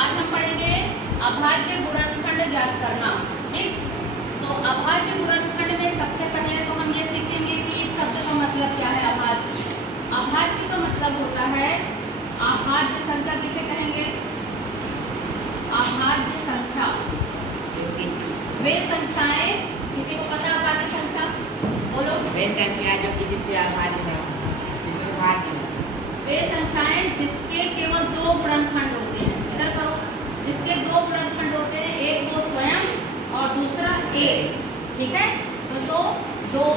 आज हम पढ़ेंगे अभाज्य गुणनखंड ज्ञात करना। ठीक, तो अभाज्य गुणनखंड में सबसे पहले तो हम ये सीखेंगे कि इस शब्द का मतलब क्या है। अभाज्य, अभाज्य का मतलब होता है अभाज्य संख्या। किसे कहेंगे? अभाज्य संख्या वे संख्याएं, किसी को पता अभाज्य संख्या? बोलो। वे संख्या जो किसी से अभाज्य ना हो, जिसको भाज्य ना हो। वे संख्याएं जिसके केवल दो गुणनखंड होते हैं। इधर करो, जिसके दो गुणनखंड होते हैं, एक वो स्वयं और दूसरा एक। ठीक है, तो 2,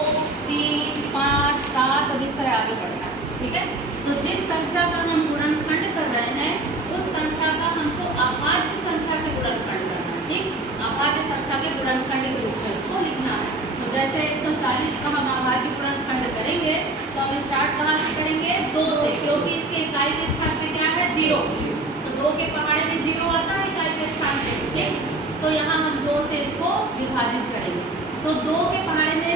3, 5, 7 अब इस तरह आगे बढ़ना है। ठीक है, तो जिस संख्या का हम गुणनखंड कर रहे हैं उस संख्या का हमको अभाज्य संख्या से गुणनखंड करना है। ठीक, अभाज्य संख्या के गुणनखंड के रूप में उसको लिखना है। तो जैसे 140 का हम अभाज्य गुणनखंड करेंगे तो हम स्टार्ट कहाँ से करेंगे? 2 से, क्योंकि इसके इकाई के स्थान पे क्या है? 0। तो 2 के पहाड़े में 0 आता है इकाई के स्थान पे। ठीक, तो यहाँ हम 2 से इसको विभाजित करेंगे। तो 2 के पहाड़े में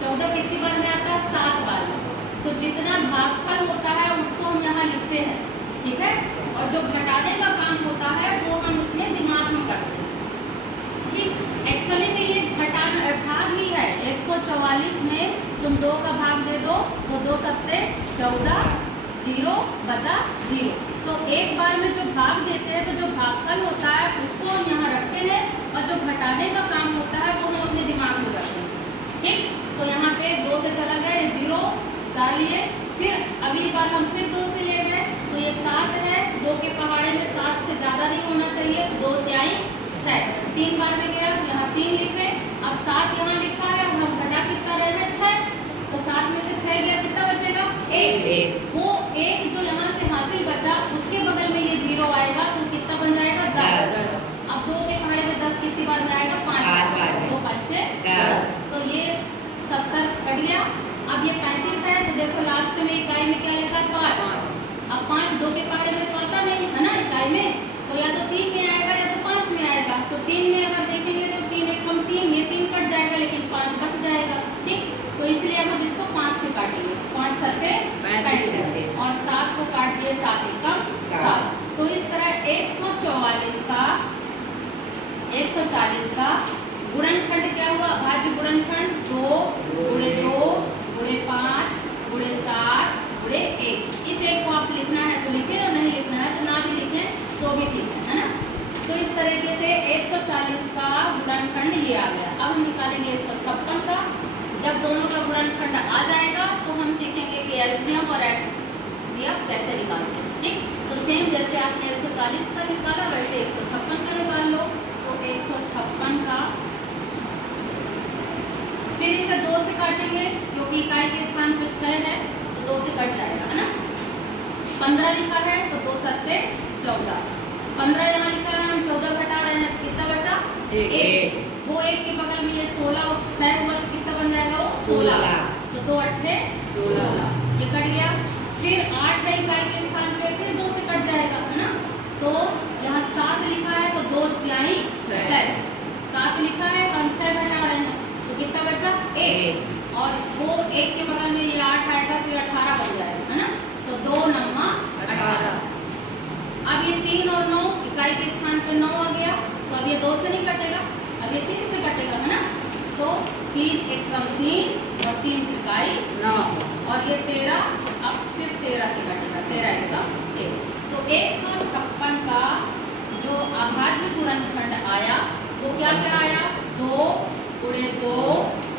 14 कितनी बार में आता है? 7 बार में। तो जितना भागफल होता है उसको हम यहाँ लिखते हैं। ठीक है, और जो घटाने का काम होता है वो हम अपने दिमाग में करते हैं। ठीक, एक्चुअली में ये घटाना भाग ही है। 144 में तुम 2 का भाग दे दो तो 2 सत्ते 14, 0 बचा 0। तो एक बार में जो भाग देते हैं तो जो भागफल होता है उसको हम यहाँ रखते हैं और जो घटाने का काम होता है वो हम अपने दिमाग में करते हैं। ठीक, तो यहाँ पे 2 से चला गया, ये 0 उतार लिए। फिर अगली बार हम फिर 2 से ले गए तो ये 7 है। 2 के पहाड़े में 7 से ज़्यादा नहीं होना चाहिए। 2 तिहाई 6, 3 बार में गया तो यहाँ 3 लिखे। अब 7 यहाँ लिखा है और हम घटा कितना रहे हैं? 6। तो 7 में से 6 गया, कितना बचेगा? 1। वो 1 जो यहाँ से हासिल बचा उसके बगल में ये 0 आएगा तो कितना बन जाएगा? 10। अब 2 के पहाड़े में 10 कितनी बार में आएगा? 5 बार। 2 5 10। तो ये 70 कट गया। अब ये 35 है तो देखो लास्ट में इकाई में क्या लिखा है? 5। अब 5 2 के पहाड़े में तो आता नहीं है ना इकाई में, तो या तो 3 में आएगा या तो 5 में आएगा। तो 3 में अगर देखेंगे तो 3 1 कम 3, ये 3 कट जाएगा लेकिन 5 बच जाएगा। ठीक, तो इसलिए हम इसको 5 से काटेंगे। 5 सत्ते 35 और 7 को काट दिए, 7 1 कम 7। तो इस तरह 140 का गुणनखंड क्या हुआ? अभाज्य गुणनखंड 2 गुणे 2 गुणे 5 गुणे 7 गुणे 1। इस एक को आप लिखना है तो लिखें और नहीं लिखना है तो ना भी लिखें तो भी ठीक है ना। तो इस तरीके से 140 का गुणनखंड ये आ गया। अब हम निकालेंगे 156 का। जब दोनों का गुणनखंड आ जाएगा तो हम सीखेंगे कि एलसीएम और एचसीएफ कैसे निकालते हैं। ठीक, तो सेम जैसे आपने 140 का निकाला वैसे 156 का निकाल लो। तो 156 का फिर इसे 2 से काटेंगे क्योंकि इकाई के स्थान पे 6 है तो 2 से कट जाएगा, है ना। 15 लिखा है तो 2 सत्ते 14। 15 यहाँ लिखा है, हम 14 घटा रहे हैं, कितना बचा? 1। वो 1 के बगल में ये 16 और 6 हुआ तो कितना बन जाएगा? वो 16। तो 2 8 16, ये कट गया। फिर 8 है इकाई के स्थान पे, फिर 2 से कट जाएगा, है ना। तो यहाँ 7 लिखा है तो 2 तिहाई 6। 7 लिखा है तो हम 6 घटा रहे हैं तो कितना बचा? 1। और वो 1 के बगल में ये 8 आएगा तो ये 18 बन जाएगा, है ना। तो 2 9 18। अब ये 3 और 9 इकाई के स्थान पर 9 आ गया तो अब ये 2 से नहीं कटेगा, अब ये 3 से कटेगा, है ना। तो 3 1 कम 3 और 3 इकाई 9 और ये 13, अब सिर्फ 13 से कटेगा। 13 1 कम 13। तो 156 का जो अभाज्य गुणनखंड आया वो क्या क्या आया? 2 गुणे 2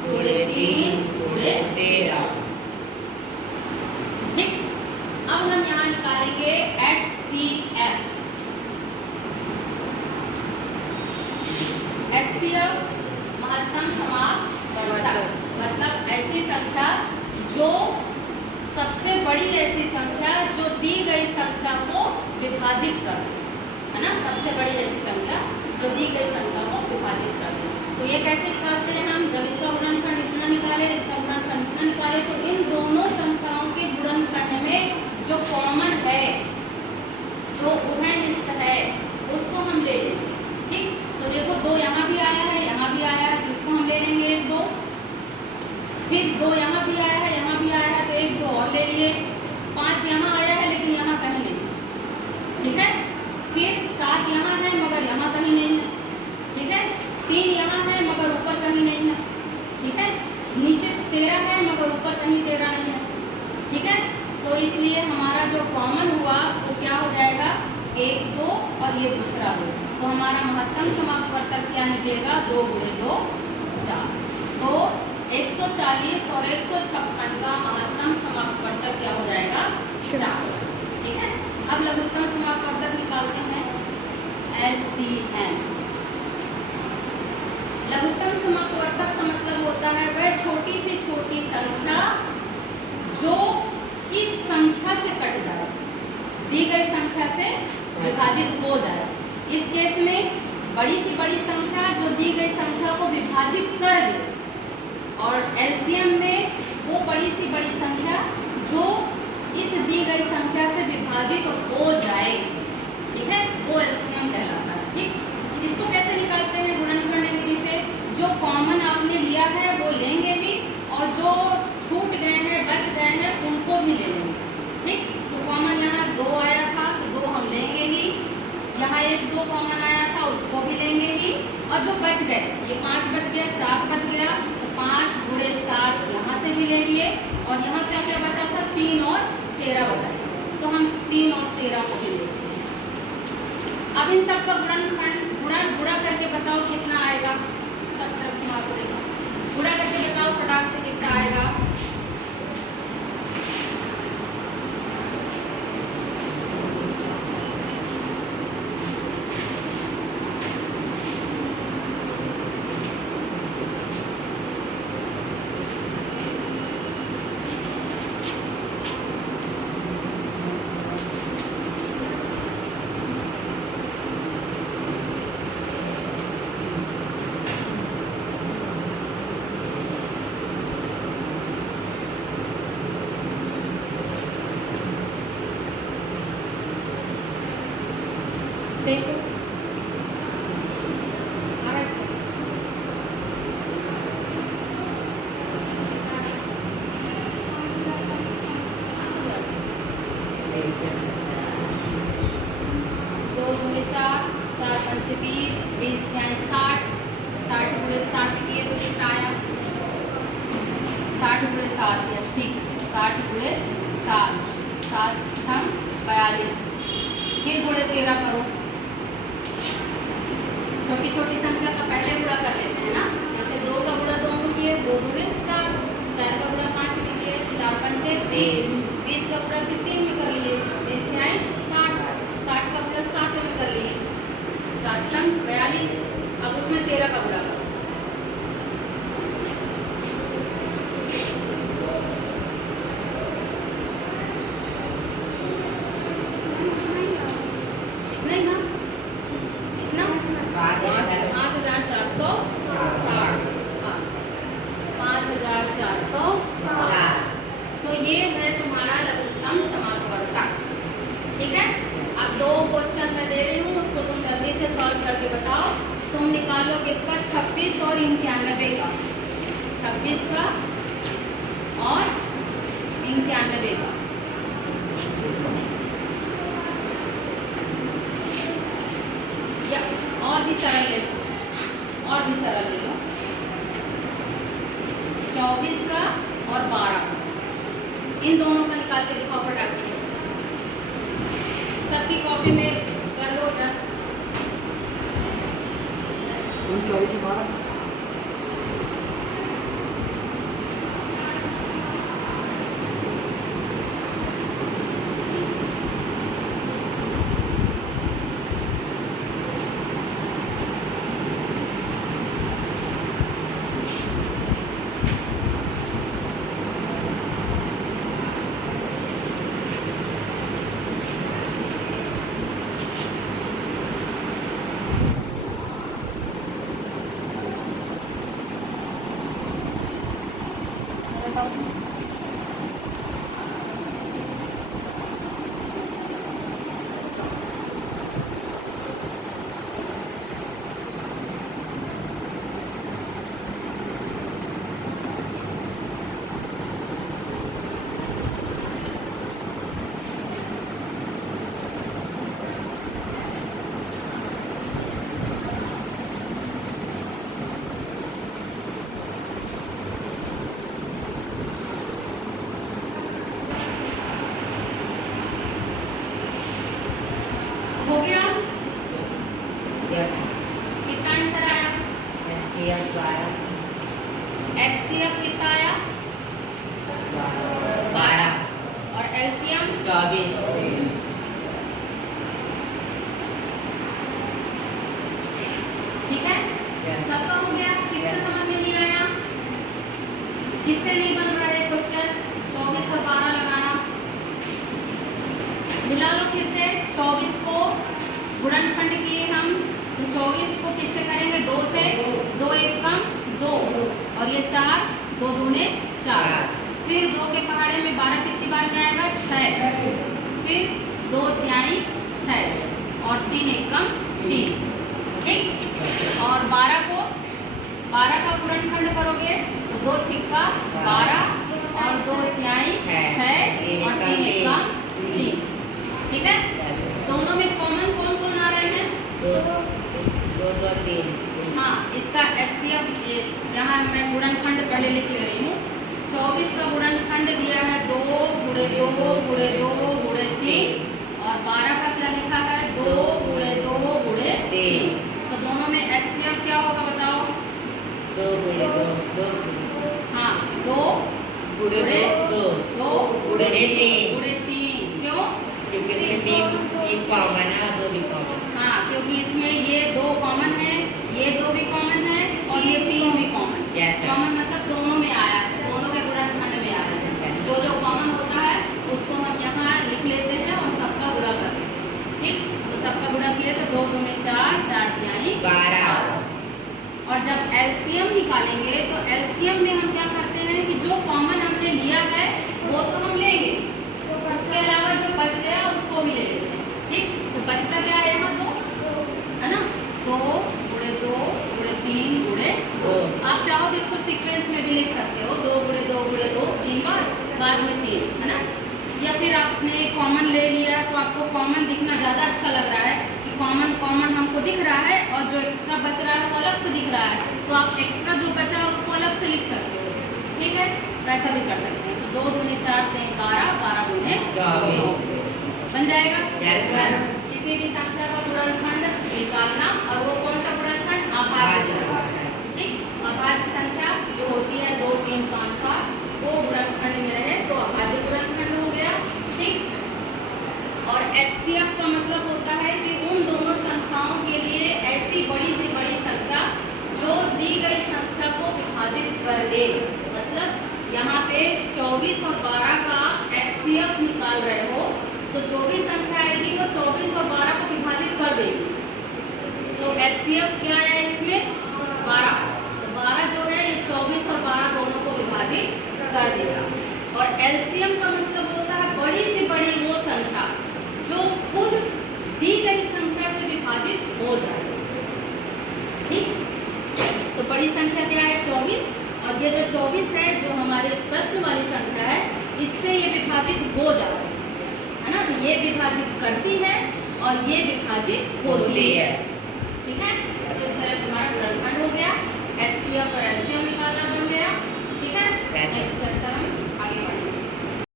गुणे 3 गुणे 13। ठीक, अब हम यहाँ निकालेंगे HCF। HCF महत्तम समापवर्तक, मतलब ऐसी संख्या जो सबसे बड़ी ऐसी संख्या जो दी गई संख्या को विभाजित कर दे, है ना। सबसे बड़ी ऐसी संख्या जो दी गई संख्या को विभाजित कर दे। तो ये कैसे निकालते हैं हम? जब इसका गुणनखंड इतना निकाले, इसका गुणनखंड इतना निकाले तो इन दोनों संख्याओं के गुणनखंड में जो कॉमन है, जो उभयनिष्ठ है, उसको हम ले लेंगे। ठीक, तो देखो 2 यहाँ भी आया है, यहाँ भी आया है तो इसको हम ले लेंगे 1 2। फिर 2 यहाँ भी आया है, यहाँ भी आया है तो 1 2 और ले लिए। 5 यहाँ आया है लेकिन यहाँ कहीं नहीं। ठीक है, फिर 7 यहाँ 13 है मगर ऊपर कहीं 13 नहीं है, ठीक है। तो इसलिए हमारा जो कॉमन हुआ वो क्या हो जाएगा, 1 2 और ये दूसरा 2। तो हमारा महत्तम समापवर्तक क्या निकलेगा, 2 गुणे 2 4। तो 140 और 156 का महत्तम समापवर्तक क्या हो जाएगा, 4, ठीक है। अब लघुत्तम समापवर्तक निकालते हैं, LCM। लघुत्तम समापवर्तक का मतलब होता है वह छोटी से छोटी संख्या जो इस संख्या से कट जाए, दी गई संख्या से विभाजित हो जाए। इस केस में बड़ी से बड़ी संख्या जो दी गई संख्या को विभाजित कर दे, और एलसीएम में वो बड़ी से बड़ी संख्या जो इस दी गई संख्या से विभाजित हो जाए, ठीक है, वो एलसीएम कहलाता है, ठीक। इसको कैसे निकालते हैं, गुणनखंड विधि से। जो कॉमन आपने लिया है वो लेंगे भी, और जो छूट गए हैं, बच गए हैं, उनको भी ले लेंगे, ठीक। तो कॉमन यहाँ 2 आया था तो 2 हम लेंगे ही, यहाँ 1 2 कॉमन आया था उसको भी लेंगे ही, और जो बच गए, ये 5 बच गया, 7 बच गया, तो 5 गुणे 7 यहाँ से भी ले लिए, और यहाँ क्या क्या बचा था, 3 और 13 बचा, तो हम 3 और 13 को भी ले लेंगे। अब इन सब का गुणनखंड गुणा करके बताओ कितना आएगा, सब तरफ घुमा के देखो, गुणा करके बताओ फटाक से कितना आएगा। देखो दो गुणे 4, 4 पंचे 20, 20 क्या 60, 60 गुणे 7 किए तो कितना आया, 60 गुणे 7, यस ठीक, 60 गुणे 7, 7 छंग 42, फिर गुणे 13 करो। छोटी छोटी संख्या का पहले गुणा कर लेते हैं ना, जैसे 2 का गुणा 2 में किए, 2 गुणे 4, 4 का गुणा 5 में किए, 4 पंचे 20, 20 का गुणा फिर 3 में कर लिए, 20 में आए 60, 60 का गुणा 7 में कर लिए, 7 छंग 42, अब उसमें 13 का गुणा करो। इतना ही ना, कितना 5460, हाँ 5460। तो ये है तुम्हारा लघुत्तम समापवर्तक, ठीक है। अब 2 क्वेश्चन मैं दे रही हूँ, उसको तुम जल्दी से सॉल्व करके बताओ। तुम निकालो किसका, 26 और 91 का, 26 का और 91 का। या और भी सरल ले लो, और भी सरल ले लो, 24 का और 12 का, इन दोनों का निकाल के दिखाओ फटाक से, सबकी कॉपी में कर लो इधर। 24 से 12 HCF 12 HCF कितना आया 12 और LCM 24 ठीक है। Yes. सबका हो गया, किससे Yes. समझ में नहीं आया, किससे नहीं बन रहा है क्वेश्चन। 24 और 12 लगाना, मिला लो फिर से। 24 को गुणनखंड किए हम, तो 24 को किससे करेंगे 2 से, 2 एक कम 2 और ये 4, 2 दूने 4, फिर 2 के पहाड़े में 12 कितनी बार में आएगा 6, फिर 2 तिहाई 6 और 3 एक कम 3, ठीक। और 12 को 12 का गुणनखंड करोगे तो 2 छिक्का 12 और 2 तिहाई 6 और 3 एक कम 3, ठीक है। दोनों में कॉमन कौन कौन आ रहे हैं, 2 3 हाँ इसका HCF यहाँ मैं गुणनखंड पहले लिख ले रही हूँ। 24 का गुणनखंड दिया है 2 गुणे 2 गुणे 2 गुणे 3 और 12 का क्या लिखा है 2 गुणे 2 गुणे 3। तो दोनों में HCF क्या होगा बताओ, 2 गुणे 2 हाँ 2 गुणे 2 2 गुणे 3 गुणे 3, क्यों, क्योंकि इसमें 3 कॉमन है और 2 भी कॉमन। हाँ क्योंकि इसमें ये 2 कॉमन है, ये 2 भी कॉमन है और ये 3 भी कॉमन। कॉमन मतलब दोनों में आया है, दोनों के गुणनखंड में आया है। जो जो कॉमन होता है उसको हम यहाँ लिख लेते हैं और सबका गुणा कर देते हैं, ठीक। तो सबका गुणा किए तो 2 दूने 4, 4 तिहाई 12 और जब LCM निकालेंगे तो LCM में हम क्या करते हैं कि जो कॉमन हमने लिया है वो तो हम लेंगे, उसके अलावा जो बच गया उसको भी ले लेते हैं, ठीक। तो बचता क्या है यहाँ 2 है ना, 2 गुणे 2 गुणे 3 गुणे 2। आप चाहो तो इसको सीक्वेंस में भी लिख सकते हो, 2 गुणे 2 गुणे 2 3 बार, बाद में 3, है ना। या फिर आपने कॉमन ले लिया तो आपको कॉमन दिखना ज़्यादा अच्छा लग रहा है कि कॉमन कॉमन हमको दिख रहा है और जो एक्स्ट्रा बच रहा है वो अलग से दिख रहा है, तो आप एक्स्ट्रा जो बचा है उसको अलग से लिख सकते हो, ठीक है। वैसा भी कर सकते हैं। तो 2 दूने 4 3 12, 12 दूने 24 बन जाएगा। Yes, ma'am. किसी भी संख्या का गुणनखंड निकालना और वो कौन सा गुणनखंड, अभाज्य, ठीक। अभाज्य संख्या जो होती है 2 3 5 7 वो गुणनखंड में रहे तो अभाज्य गुणनखंड हो गया, ठीक। और HCF का मतलब होता है कि उन दोनों संख्याओं के लिए ऐसी बड़ी से बड़ी संख्या जो दी गई संख्या को विभाजित कर दे। मतलब यहाँ पे 24 और 12 का HCF निकाल रहे हो तो जो भी संख्या आएगी वो 24 और 12 को विभाजित कर देगी। तो HCF क्या है इसमें 12, तो 12 जो है ये 24 और 12 दोनों को विभाजित कर देगा। और LCM का मतलब होता है बड़ी से बड़ी वो संख्या जो खुद दी गई संख्या से विभाजित हो जाए, ठीक। तो बड़ी संख्या क्या है 24 और ये जो 24 है जो हमारे प्रश्न वाली संख्या है इससे ये विभाजित हो जाता है ना, तो ये विभाजित करती है और ये विभाजित होती है, ठीक है। तो इस तरह तुम्हारा गुणनखंड हो गया, HCF और LCM निकालना बन गया, ठीक है। नेक्स्ट चैप्टर हम